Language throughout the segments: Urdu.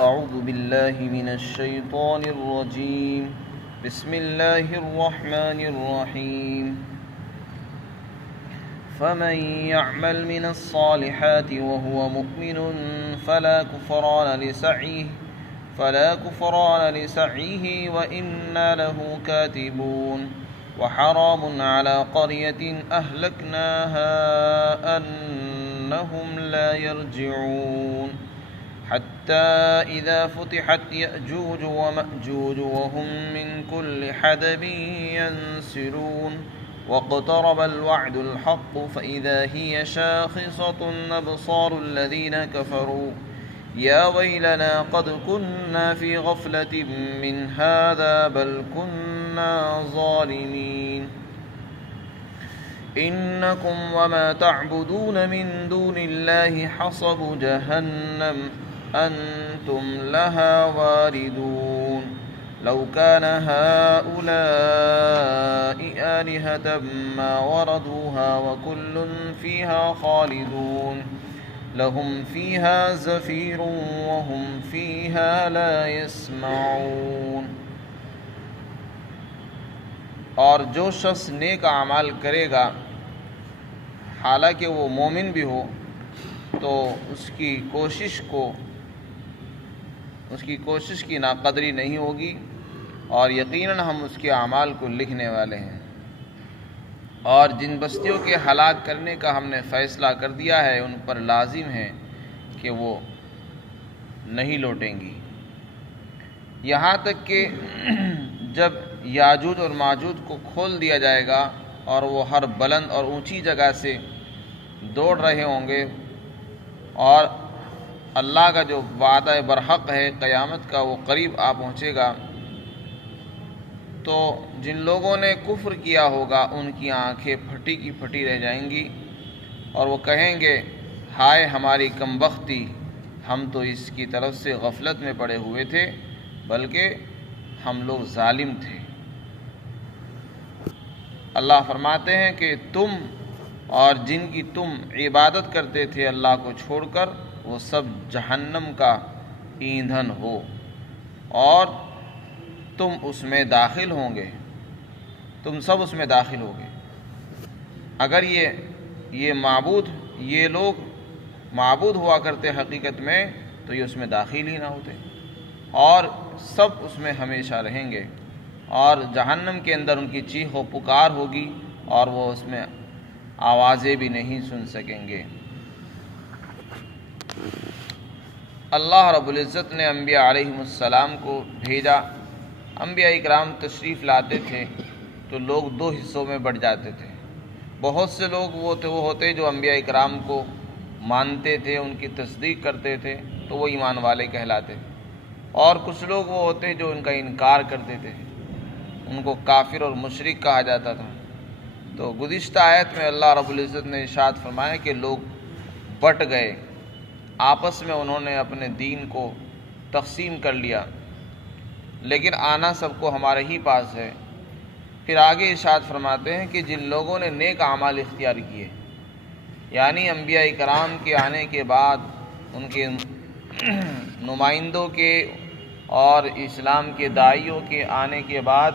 أعوذ بالله من الشيطان الرجيم بسم الله الرحمن الرحيم فمن يعمل من الصالحات وهو مؤمن فلا كفران لسعيه وإنا له كاتبون وحرام على قرية أهلكناها أنهم لا يرجعون حتى إذا فتحت يأجوج ومأجوج وهم من كل حدب ينسلون واقترب الوعد الحق فإذا هي شاخصة أبصار الذين كفروا يا ويلنا قد كنا في غفلة من هذا بل كنا ظالمين إنكم وما تعبدون من دون الله حصب جهنم أنتم لها واردون لو كان هؤلاء آلهة ما وردوها وكل فيها خالدون لهم فيها زفير وهم فيها لا يسمعون۔ اور جو شخص نیک اعمال کرے گا حالانکہ وہ مومن بھی ہو تو اس کی کوشش کی ناقدری نہیں ہوگی، اور یقیناً ہم اس کے اعمال کو لکھنے والے ہیں۔ اور جن بستیوں کے ہلاک کرنے کا ہم نے فیصلہ کر دیا ہے ان پر لازم ہے کہ وہ نہیں لوٹیں گی، یہاں تک کہ جب یاجوج اور ماجوج کو کھول دیا جائے گا اور وہ ہر بلند اور اونچی جگہ سے دوڑ رہے ہوں گے، اور اللہ کا جو وعدہ برحق ہے قیامت کا وہ قریب آ پہنچے گا، تو جن لوگوں نے کفر کیا ہوگا ان کی آنکھیں پھٹی کی پھٹی رہ جائیں گی، اور وہ کہیں گے ہائے ہماری کمبختی، ہم تو اس کی طرف سے غفلت میں پڑے ہوئے تھے بلکہ ہم لوگ ظالم تھے۔ اللہ فرماتے ہیں کہ تم اور جن کی تم عبادت کرتے تھے اللہ کو چھوڑ کر وہ سب جہنم کا ایندھن ہو اور تم اس میں داخل ہوں گے، تم سب اس میں داخل ہوگے۔ اگر یہ لوگ معبود ہوا کرتے حقیقت میں تو یہ اس میں داخل ہی نہ ہوتے، اور سب اس میں ہمیشہ رہیں گے، اور جہنم کے اندر ان کی چیخ و پکار ہوگی اور وہ اس میں آوازیں بھی نہیں سن سکیں گے۔ اللہ رب العزت نے انبیاء علیہم السلام کو بھیجا۔ انبیاء اکرام تشریف لاتے تھے تو لوگ دو حصوں میں بٹ جاتے تھے۔ بہت سے لوگ وہ ہوتے جو انبیاء اکرام کو مانتے تھے، ان کی تصدیق کرتے تھے تو وہ ایمان والے کہلاتے، اور کچھ لوگ وہ ہوتے جو ان کا انکار کرتے تھے، ان کو کافر اور مشرک کہا جاتا تھا۔ تو گزشتہ آیت میں اللہ رب العزت نے ارشاد فرمایا کہ لوگ بٹ گئے، آپس میں انہوں نے اپنے دین کو تقسیم کر لیا، لیکن آنا سب کو ہمارے ہی پاس ہے۔ پھر آگے ارشاد فرماتے ہیں کہ جن لوگوں نے نیک اعمال اختیار کیے، یعنی انبیاء کرام کے آنے کے بعد، ان کے نمائندوں کے اور اسلام کے داعیوں کے آنے کے بعد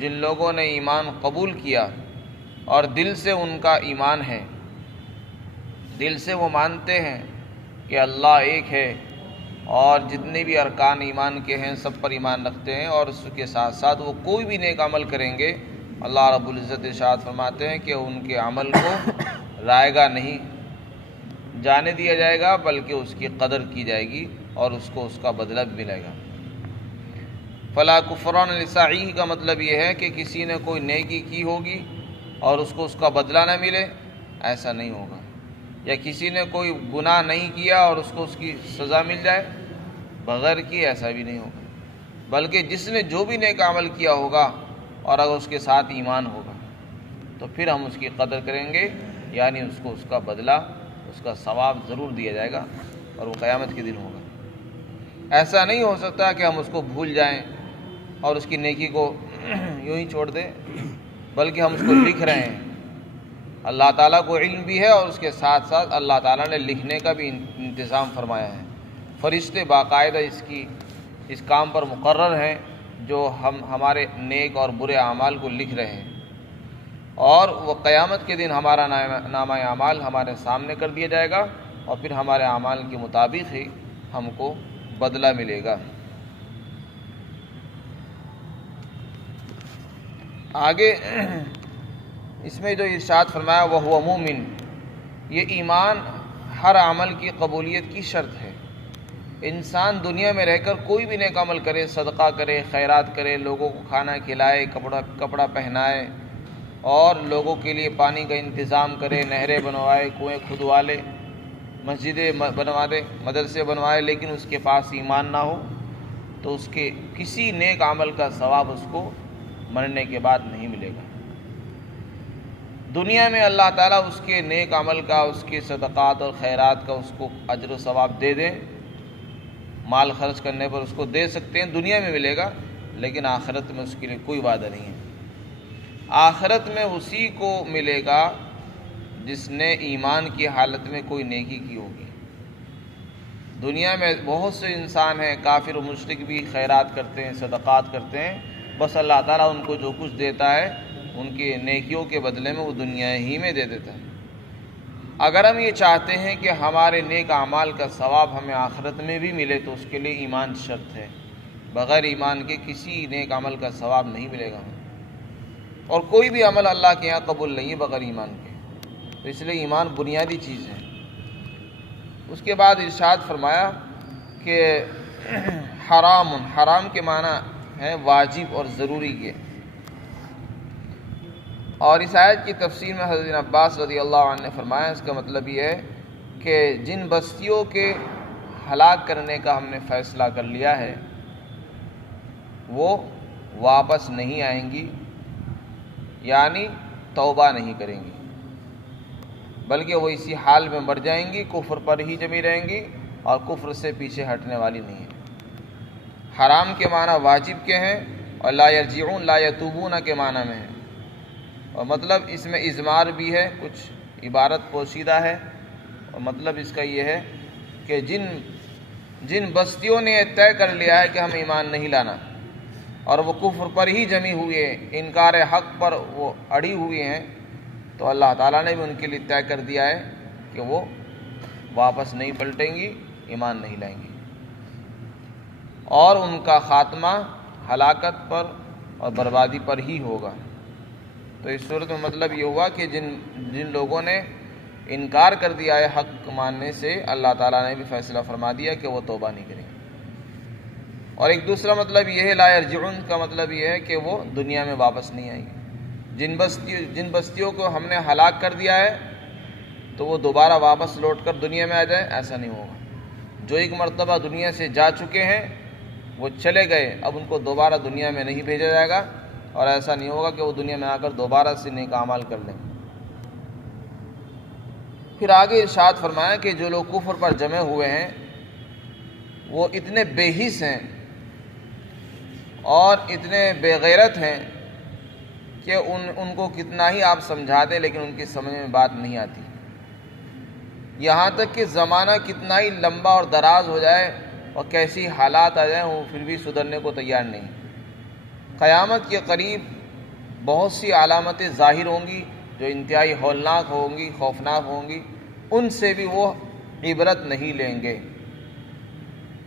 جن لوگوں نے ایمان قبول کیا اور دل سے ان کا ایمان ہے، دل سے وہ مانتے ہیں کہ اللہ ایک ہے، اور جتنے بھی ارکان ایمان کے ہیں سب پر ایمان رکھتے ہیں، اور اس کے ساتھ ساتھ وہ کوئی بھی نیک عمل کریں گے، اللہ رب العزت ارشاد فرماتے ہیں کہ ان کے عمل کو رائگاں نہیں جانے دیا جائے گا بلکہ اس کی قدر کی جائے گی اور اس کو اس کا بدلہ بھی ملے گا۔ فلا کفران لسعیہ کا مطلب یہ ہے کہ کسی نے کوئی نیکی کی ہوگی اور اس کو اس کا بدلہ نہ ملے، ایسا نہیں ہوگا، یا کسی نے کوئی گناہ نہیں کیا اور اس کو اس کی سزا مل جائے بغیر کی، ایسا بھی نہیں ہوگا، بلکہ جس نے جو بھی نیک عمل کیا ہوگا اور اگر اس کے ساتھ ایمان ہوگا تو پھر ہم اس کی قدر کریں گے، یعنی اس کو اس کا بدلہ، اس کا ثواب ضرور دیا جائے گا، اور وہ قیامت کے دن ہوگا۔ ایسا نہیں ہو سکتا کہ ہم اس کو بھول جائیں اور اس کی نیکی کو یوں ہی چھوڑ دیں، بلکہ ہم اس کو لکھ رہے ہیں۔ اللہ تعالیٰ کو علم بھی ہے اور اس کے ساتھ ساتھ اللہ تعالیٰ نے لکھنے کا بھی انتظام فرمایا ہے۔ فرشتے باقاعدہ اس کام پر مقرر ہیں جو ہمارے نیک اور برے اعمال کو لکھ رہے ہیں، اور وہ قیامت کے دن ہمارا نامہ اعمال ہمارے سامنے کر دیا جائے گا، اور پھر ہمارے اعمال کے مطابق ہی ہم کو بدلہ ملے گا۔ آگے اس میں جو ارشاد فرمایا وَهُوَ مُؤْمِن، یہ ایمان ہر عمل کی قبولیت کی شرط ہے۔ انسان دنیا میں رہ کر کوئی بھی نیک عمل کرے، صدقہ کرے، خیرات کرے، لوگوں کو کھانا کھلائے، کپڑا پہنائے، اور لوگوں کے لیے پانی کا انتظام کرے، نہریں بنوائے، کنویں کھدوا لے، مسجدیں بنوا دے، مدرسے بنوائے، لیکن اس کے پاس ایمان نہ ہو تو اس کے کسی نیک عمل کا ثواب اس کو مرنے کے بعد نہیں ملے گا۔ دنیا میں اللہ تعالیٰ اس کے نیک عمل کا، اس کے صدقات اور خیرات کا اس کو اجر و ثواب دے دیں، مال خرچ کرنے پر اس کو دے سکتے ہیں، دنیا میں ملے گا، لیکن آخرت میں اس کے لیے کوئی وعدہ نہیں ہے۔ آخرت میں اسی کو ملے گا جس نے ایمان کی حالت میں کوئی نیکی کی ہوگی۔ دنیا میں بہت سے انسان ہیں، کافر و مشرک بھی خیرات کرتے ہیں، صدقات کرتے ہیں، بس اللہ تعالیٰ ان کو جو کچھ دیتا ہے ان کی نیکیوں کے بدلے میں وہ دنیا ہی میں دے دیتا ہے۔ اگر ہم یہ چاہتے ہیں کہ ہمارے نیک اعمال کا ثواب ہمیں آخرت میں بھی ملے تو اس کے لیے ایمان شرط ہے، بغیر ایمان کے کسی نیک عمل کا ثواب نہیں ملے گا، اور کوئی بھی عمل اللہ کے یہاں قبول نہیں ہے بغیر ایمان کے، تو اس لیے ایمان بنیادی چیز ہے۔ اس کے بعد ارشاد فرمایا کہ حرام کے معنی ہے واجب اور ضروری کے، اور اس آیت کی تفسیر میں حضرت عباس رضی اللہ عنہ نے فرمایا اس کا مطلب یہ ہے کہ جن بستیوں کے ہلاک کرنے کا ہم نے فیصلہ کر لیا ہے وہ واپس نہیں آئیں گی، یعنی توبہ نہیں کریں گی، بلکہ وہ اسی حال میں مر جائیں گی، کفر پر ہی جمی رہیں گی اور کفر سے پیچھے ہٹنے والی نہیں ہے۔ حرام کے معنی واجب کے ہیں، اور لا یرجعون لا یتوبون کے معنی میں ہے، اور مطلب اس میں اضمار بھی ہے، کچھ عبارت پوشیدہ ہے، اور مطلب اس کا یہ ہے کہ جن بستیوں نے یہ طے کر لیا ہے کہ ہم ایمان نہیں لانا اور وہ کفر پر ہی جمی ہوئی ہے، انکار حق پر وہ اڑی ہوئی ہیں، تو اللہ تعالیٰ نے بھی ان کے لیے طے کر دیا ہے کہ وہ واپس نہیں پلٹیں گی، ایمان نہیں لائیں گی، اور ان کا خاتمہ ہلاکت پر اور بربادی پر ہی ہوگا۔ تو اس صورت میں مطلب یہ ہوا کہ جن لوگوں نے انکار کر دیا ہے حق ماننے سے، اللہ تعالیٰ نے بھی فیصلہ فرما دیا کہ وہ توبہ نہیں کریں گے۔ اور ایک دوسرا مطلب یہ ہے لا یرجعون کا مطلب یہ ہے کہ وہ دنیا میں واپس نہیں آئیں گے۔ جن بستیوں کو ہم نے ہلاک کر دیا ہے تو وہ دوبارہ واپس لوٹ کر دنیا میں آ جائیں، ایسا نہیں ہوگا۔ جو ایک مرتبہ دنیا سے جا چکے ہیں وہ چلے گئے، اب ان کو دوبارہ دنیا میں نہیں بھیجا جائے گا، اور ایسا نہیں ہوگا کہ وہ دنیا میں آ کر دوبارہ سے نیک اعمال کر لیں۔ پھر آگے ارشاد فرمایا کہ جو لوگ کفر پر جمے ہوئے ہیں وہ اتنے بے حس ہیں اور اتنے بے غیرت ہیں کہ ان کو کتنا ہی آپ سمجھا دیں لیکن ان کی سمجھ میں بات نہیں آتی، یہاں تک کہ زمانہ کتنا ہی لمبا اور دراز ہو جائے اور کیسی حالات آ جائیں وہ پھر بھی سدھرنے کو تیار نہیں۔ قیامت کے قریب بہت سی علامتیں ظاہر ہوں گی جو انتہائی ہولناک ہوں گی، خوفناک ہوں گی، ان سے بھی وہ عبرت نہیں لیں گے۔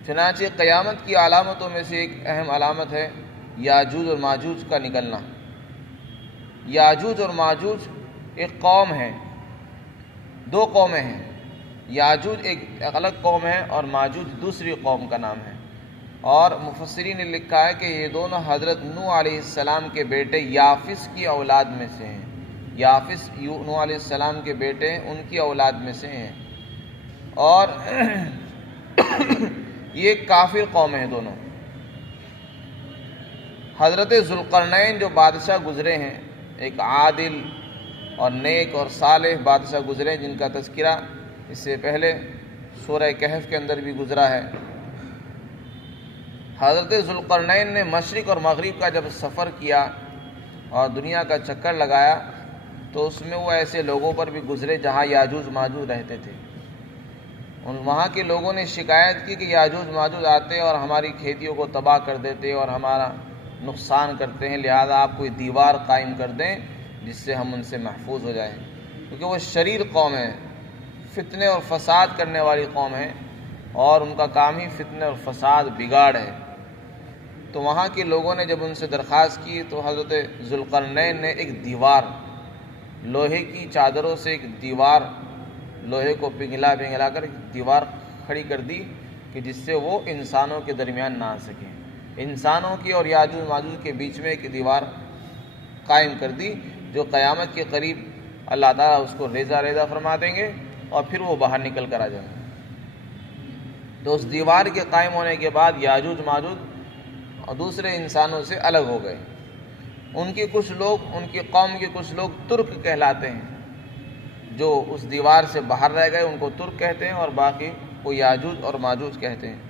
چنانچہ قیامت کی علامتوں میں سے ایک اہم علامت ہے یاجوج اور ماجوج کا نکلنا۔ یاجوج اور ماجوج ایک قوم ہے، دو قومیں ہیں، یاجوج ایک الگ قوم ہے اور ماجوج دوسری قوم کا نام ہے، اور مفسرین نے لکھا ہے کہ یہ دونوں حضرت نوح علیہ السلام کے بیٹے یافس کی اولاد میں سے ہیں۔ یافس نوح علیہ السلام کے بیٹے ان کی اولاد میں سے ہیں، اور یہ کافر قوم ہیں دونوں۔ حضرت ذوالقرنین جو بادشاہ گزرے ہیں، ایک عادل اور نیک اور صالح بادشاہ گزرے جن کا تذکرہ اس سے پہلے سورہ کہف کے اندر بھی گزرا ہے۔ حضرت ذوالقرنین نے مشرق اور مغرب کا جب سفر کیا اور دنیا کا چکر لگایا تو اس میں وہ ایسے لوگوں پر بھی گزرے جہاں یاجوج ماجوج رہتے تھے۔ وہاں کے لوگوں نے شکایت کی کہ یاجوج ماجوج آتے اور ہماری کھیتیوں کو تباہ کر دیتے اور ہمارا نقصان کرتے ہیں، لہذا آپ کوئی دیوار قائم کر دیں جس سے ہم ان سے محفوظ ہو جائیں، کیونکہ وہ شریر قوم ہے، فتنے اور فساد کرنے والی قوم ہے، اور ان کا کام ہی فتنے اور فساد بگاڑ ہے۔ تو وہاں کے لوگوں نے جب ان سے درخواست کی تو حضرت ذوالقرنین نے ایک دیوار، لوہے کی چادروں سے ایک دیوار، لوہے کو پگھلا کر ایک دیوار کھڑی کر دی کہ جس سے وہ انسانوں کے درمیان نہ آ سکیں، انسانوں کی اور یاجوج ماجوج کے بیچ میں ایک دیوار قائم کر دی، جو قیامت کے قریب اللہ تعالیٰ اس کو ریزہ ریزہ فرما دیں گے اور پھر وہ باہر نکل کر آ جائیں گے۔ تو اس دیوار کے قائم ہونے کے بعد یاجوج ماجوج اور دوسرے انسانوں سے الگ ہو گئے۔ ان کی قوم کے کچھ لوگ ترک کہلاتے ہیں، جو اس دیوار سے باہر رہ گئے ان کو ترک کہتے ہیں، اور باقی کو یاجوج اور ماجوج کہتے ہیں۔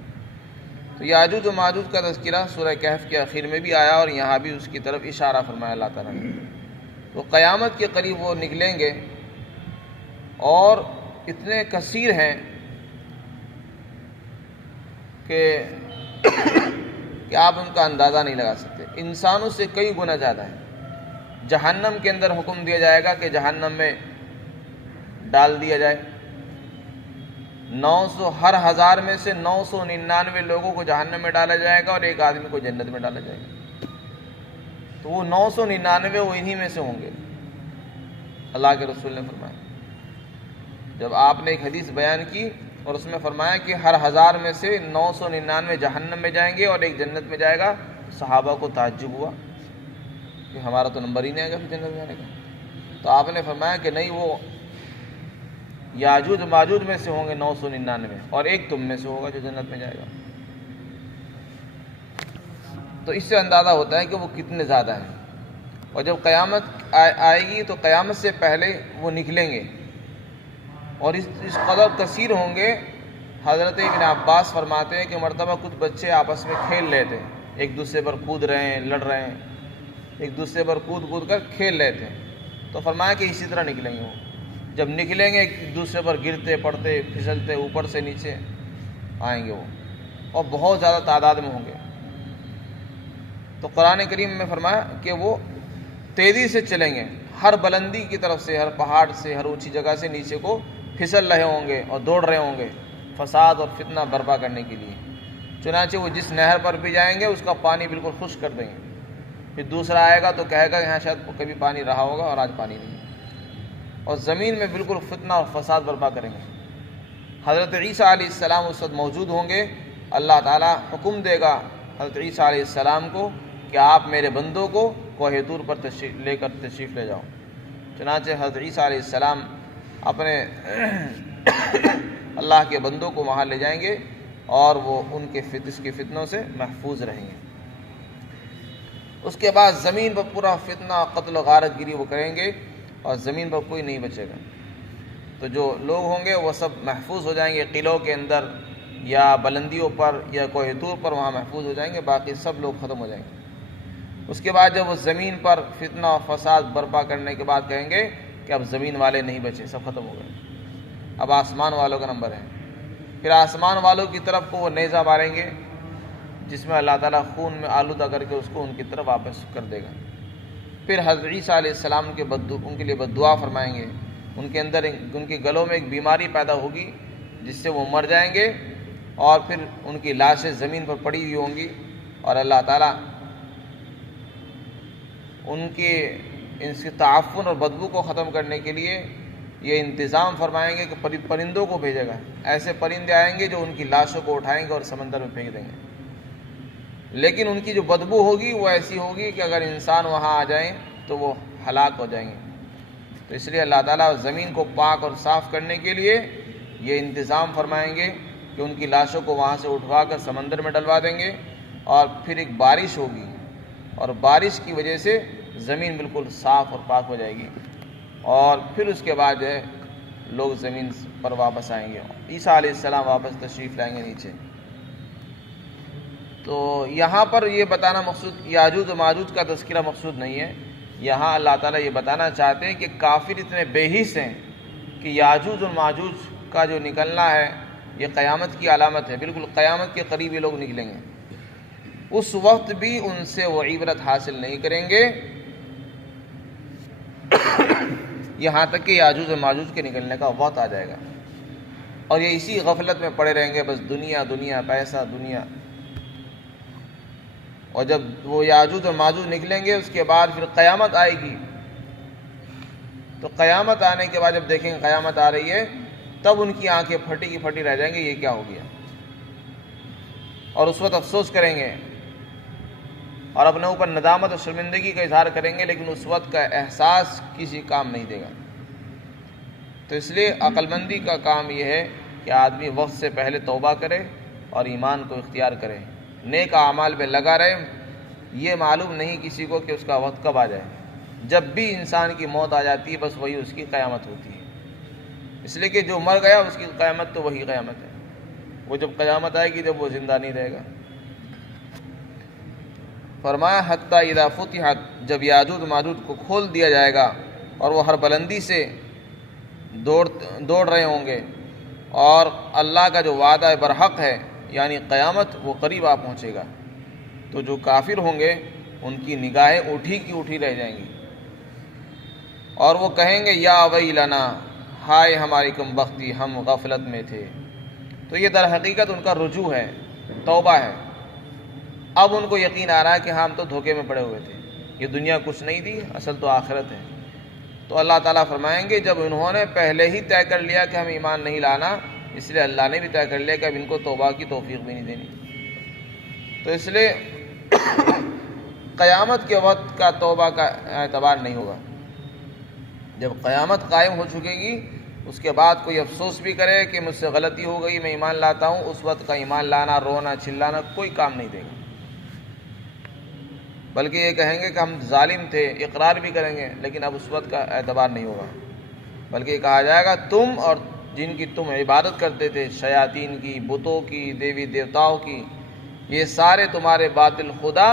تو یاجوج و ماجوج کا تذکرہ سورہ کہف کے آخر میں بھی آیا، اور یہاں بھی اس کی طرف اشارہ فرمایا اللہ تعالیٰ نے۔ تو قیامت کے قریب وہ نکلیں گے اور اتنے کثیر ہیں کہ آپ ان کا اندازہ نہیں لگا سکتے، انسانوں سے کئی گنا زیادہ ہے۔ جہنم کے اندر حکم دیا جائے گا کہ جہنم میں ڈال دیا جائے، 900 ہر 1000 میں سے 999 لوگوں کو جہنم میں ڈالا جائے گا اور ایک آدمی کو جنت میں ڈالا جائے گا۔ تو وہ 999 وہ انہی میں سے ہوں گے، اللہ کے رسول نے فرمایا۔ جب آپ نے ایک حدیث بیان کی اور اس میں فرمایا کہ ہر 1000 میں سے 999 جہنم میں جائیں گے اور ایک جنت میں جائے گا، صحابہ کو تعجب ہوا کہ ہمارا تو نمبر ہی نہیں آئے گا پھر جنت میں جانے کا۔ تو آپ نے فرمایا کہ نہیں، وہ یاجوج ماجوج میں سے ہوں گے 999، اور ایک تم میں سے ہوگا جو جنت میں جائے گا۔ تو اس سے اندازہ ہوتا ہے کہ وہ کتنے زیادہ ہیں، اور جب قیامت آئے گی تو قیامت سے پہلے وہ نکلیں گے اور اس قدر کثیر ہوں گے۔ حضرت ابن عباس فرماتے ہیں کہ مرتبہ کچھ بچے آپس میں کھیل لیتے ہیں، ایک دوسرے پر کود رہے ہیں، لڑ رہے ہیں، ایک دوسرے پر کود کر کھیل لیتے ہیں، تو فرمایا کہ اسی طرح نکلیں گے وہ۔ جب نکلیں گے ایک دوسرے پر گرتے پڑتے پھسلتے اوپر سے نیچے آئیں گے وہ، اور بہت زیادہ تعداد میں ہوں گے۔ تو قرآن کریم میں فرمایا کہ وہ تیزی سے چلیں گے، ہر بلندی کی طرف سے، ہر پہاڑ سے، ہر اونچی جگہ سے نیچے کو پھسل رہے ہوں گے اور دوڑ رہے ہوں گے فساد اور فتنہ برپا کرنے کے لیے۔ چنانچہ وہ جس نہر پر بھی جائیں گے اس کا پانی بالکل خشک کر دیں گے، پھر دوسرا آئے گا تو کہے گا یہاں شاید کبھی پانی رہا ہوگا اور آج پانی نہیں، اور زمین میں بالکل فتنہ اور فساد برپا کریں گے۔ حضرت عیسیٰ علیہ السلام اس وقت موجود ہوں گے، اللہ تعالیٰ حکم دے گا حضرت عیسیٰ علیہ السلام کو کہ آپ میرے بندوں کو کوہ طور پر تشریف لے جاؤ۔ چنانچہ حضرت عیسیٰ علیہ السلام اپنے اللہ کے بندوں کو وہاں لے جائیں گے اور وہ ان کے اس کے فتنوں سے محفوظ رہیں گے۔ اس کے بعد زمین پر پورا فتنہ، قتل و غارت گری وہ کریں گے اور زمین پر کوئی نہیں بچے گا۔ تو جو لوگ ہوں گے وہ سب محفوظ ہو جائیں گے، قلعوں کے اندر یا بلندیوں پر یا کوہ طور پر، وہاں محفوظ ہو جائیں گے، باقی سب لوگ ختم ہو جائیں گے۔ اس کے بعد جب وہ زمین پر فتنہ و فساد برپا کرنے کے بعد کہیں گے کہ اب زمین والے نہیں بچے، سب ختم ہو گئے، اب آسمان والوں کا نمبر ہے۔ پھر آسمان والوں کی طرف کو وہ نیزہ ماریں گے جس میں اللہ تعالیٰ خون میں آلودہ کر کے اس کو ان کی طرف واپس کر دے گا۔ پھر حضرت عیسیٰ علیہ السلام ان کے لیے بددعا فرمائیں گے، ان کے اندر ان کے گلوں میں ایک بیماری پیدا ہوگی جس سے وہ مر جائیں گے، اور پھر ان کی لاشیں زمین پر پڑی ہوئی ہوں گی، اور اللہ تعالیٰ ان کی تعفن اور بدبو کو ختم کرنے کے لیے یہ انتظام فرمائیں گے کہ پرندوں کو بھیجے گا، ایسے پرندے آئیں گے جو ان کی لاشوں کو اٹھائیں گے اور سمندر میں پھینک دیں گے، لیکن ان کی جو بدبو ہوگی وہ ایسی ہوگی کہ اگر انسان وہاں آ جائیں تو وہ ہلاک ہو جائیں گے۔ تو اس لیے اللہ تعالیٰ زمین کو پاک اور صاف کرنے کے لیے یہ انتظام فرمائیں گے کہ ان کی لاشوں کو وہاں سے اٹھوا کر سمندر میں ڈلوا دیں گے، اور پھر ایک بارش ہوگی، اور بارش کی وجہ سے زمین بالکل صاف اور پاک ہو جائے گی، اور پھر اس کے بعد جو ہے لوگ زمین پر واپس آئیں گے، عیسیٰ علیہ السلام واپس تشریف لائیں گے نیچے۔ تو یہاں پر یہ بتانا مقصود یاجوج و ماجوج کا تذکرہ مقصود نہیں ہے، یہاں اللہ تعالیٰ یہ بتانا چاہتے ہیں کہ کافر اتنے بے حس ہیں کہ یاجوج و ماجوج کا جو نکلنا ہے یہ قیامت کی علامت ہے، بالکل قیامت کے قریب یہ لوگ نکلیں گے، اس وقت بھی ان سے وہ عبرت حاصل نہیں کریں گے یہاں تک کہ یاجوج و ماجوج کے نکلنے کا وقت آ جائے گا، اور یہ اسی غفلت میں پڑے رہیں گے، بس دنیا دنیا، پیسہ دنیا۔ اور جب وہ یاجوج و ماجوج نکلیں گے اس کے بعد پھر قیامت آئے گی، تو قیامت آنے کے بعد جب دیکھیں گے قیامت آ رہی ہے تب ان کی آنکھیں پھٹی کی پھٹی رہ جائیں گے، یہ کیا ہو گیا، اور اس وقت افسوس کریں گے اور اپنے اوپر ندامت اور شرمندگی کا اظہار کریں گے، لیکن اس وقت کا احساس کسی کام نہیں دے گا۔ تو اس لیے عقل مندی کا کام یہ ہے کہ آدمی وقت سے پہلے توبہ کرے اور ایمان کو اختیار کرے، نیک اعمال میں لگا رہے۔ یہ معلوم نہیں کسی کو کہ اس کا وقت کب آ جائے، جب بھی انسان کی موت آ جاتی ہے بس وہی اس کی قیامت ہوتی ہے، اس لیے کہ جو مر گیا اس کی قیامت تو وہی قیامت ہے، وہ جب قیامت آئے گی جب وہ زندہ نہیں رہے گا۔ فرمایا حتیٰ اذا فتحت، جب یاجوج ماجوج کو کھول دیا جائے گا اور وہ ہر بلندی سے دوڑ رہے ہوں گے، اور اللہ کا جو وعدہ برحق ہے یعنی قیامت وہ قریب آ پہنچے گا، تو جو کافر ہوں گے ان کی نگاہیں اٹھی کی اٹھی رہ جائیں گی، اور وہ کہیں گے یا ویلنا، ہائے ہماری کم بختی، ہم غفلت میں تھے۔ تو یہ در حقیقت ان کا رجوع ہے، توبہ ہے۔ اب ان کو یقین آ رہا ہے کہ ہم تو دھوکے میں پڑے ہوئے تھے، یہ دنیا کچھ نہیں دی، اصل تو آخرت ہے۔ تو اللہ تعالیٰ فرمائیں گے جب انہوں نے پہلے ہی طے کر لیا کہ ہم ایمان نہیں لانا، اس لیے اللہ نے بھی طے کر لیا کہ اب ان کو توبہ کی توفیق بھی نہیں دینی۔ تو اس لیے قیامت کے وقت کا توبہ کا اعتبار نہیں ہوگا، جب قیامت قائم ہو چکے گی اس کے بعد کوئی افسوس بھی کرے کہ مجھ سے غلطی ہو گئی، میں ایمان لاتا ہوں، اس وقت کا ایمان لانا، رونا چلانا کوئی کام نہیں دے گا، بلکہ یہ کہیں گے کہ ہم ظالم تھے، اقرار بھی کریں گے، لیکن اب اس وقت کا اعتبار نہیں ہوگا، بلکہ یہ کہا جائے گا تم اور جن کی تم عبادت کرتے تھے، شیاطین کی، بتوں کی، دیوی دیوتاؤں کی، یہ سارے تمہارے باطل خدا،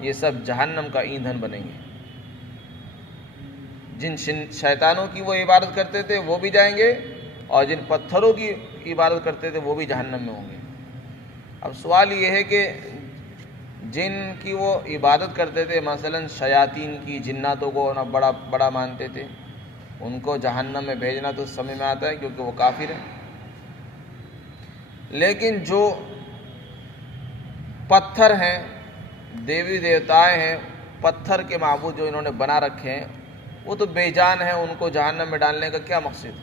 یہ سب جہنم کا ایندھن بنیں گے۔ جن شیطانوں کی وہ عبادت کرتے تھے وہ بھی جائیں گے، اور جن پتھروں کی عبادت کرتے تھے وہ بھی جہنم میں ہوں گے۔ اب سوال یہ ہے کہ جن کی وہ عبادت کرتے تھے، مثلا شیاطین کی، جناتوں کو بڑا بڑا مانتے تھے، ان کو جہنم میں بھیجنا تو سمجھ میں آتا ہے کیونکہ وہ کافر ہیں، لیکن جو پتھر ہیں، دیوی دیوتائے ہیں، پتھر کے معبود جو انہوں نے بنا رکھے ہیں، وہ تو بے جان ہیں، ان کو جہنم میں ڈالنے کا کیا مقصد؟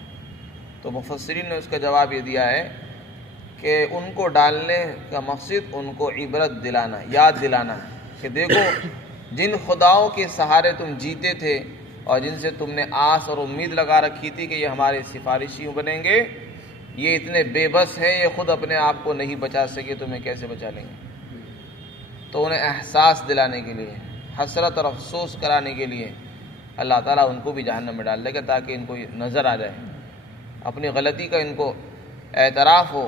تو مفسرین نے اس کا جواب یہ دیا ہے کہ ان کو ڈالنے کا مقصد ان کو عبرت دلانا، یاد دلانا ہے کہ دیکھو جن خداؤں کے سہارے تم جیتے تھے اور جن سے تم نے آس اور امید لگا رکھی تھی کہ یہ ہمارے سفارشی بنیں گے، یہ اتنے بے بس ہیں، یہ خود اپنے آپ کو نہیں بچا سکے، تمہیں کیسے بچا لیں گے؟ تو انہیں احساس دلانے کے لیے، حسرت اور افسوس کرانے کے لیے اللہ تعالیٰ ان کو بھی جہنم میں ڈال دے گا، تاکہ ان کو نظر آ جائے، اپنی غلطی کا ان کو اعتراف ہو،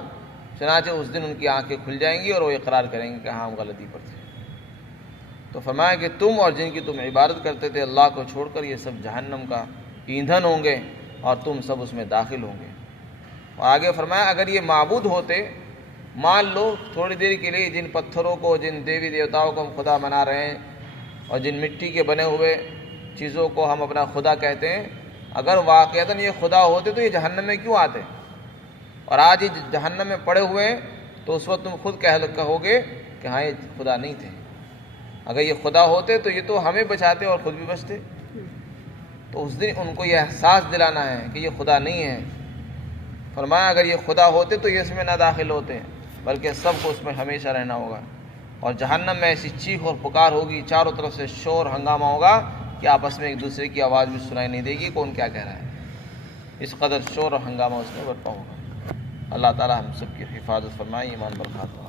چنانچہ اس دن ان کی آنکھیں کھل جائیں گی اور وہ اقرار کریں گے کہ ہاں ہم غلطی پر تھے۔ تو فرمایا کہ تم اور جن کی تم عبادت کرتے تھے اللہ کو چھوڑ کر، یہ سب جہنم کا ایندھن ہوں گے اور تم سب اس میں داخل ہوں گے۔ اور آگے فرمایا اگر یہ معبود ہوتے، مان لو تھوڑی دیر کے لیے جن پتھروں کو، جن دیوی دیوتاؤں کو ہم خدا بنا رہے ہیں اور جن مٹی کے بنے ہوئے چیزوں کو ہم اپنا خدا کہتے ہیں، اگر واقعتاً یہ خدا ہوتے تو یہ جہنم میں کیوں آتے؟ اور آج یہ جہنم میں پڑے ہوئے ہیں، تو اس وقت تم خود کہو گے کہ ہاں یہ خدا نہیں تھے، اگر یہ خدا ہوتے تو یہ تو ہمیں بچاتے اور خود بھی بچتے۔ تو اس دن ان کو یہ احساس دلانا ہے کہ یہ خدا نہیں ہے۔ فرمایا اگر یہ خدا ہوتے تو یہ اس میں نہ داخل ہوتے، بلکہ سب کو اس میں ہمیشہ رہنا ہوگا، اور جہنم میں ایسی چیخ اور پکار ہوگی، چاروں طرف سے شور ہنگامہ ہوگا کہ آپس میں ایک دوسرے کی آواز بھی سنائی نہیں دے گی، کون کیا کہہ رہا ہے، اس قدر شور اور ہنگامہ اس میں برپا ہوگا۔ اللہ تعالی ہم سب کی حفاظت فرمائے، ایمان برکات ہو۔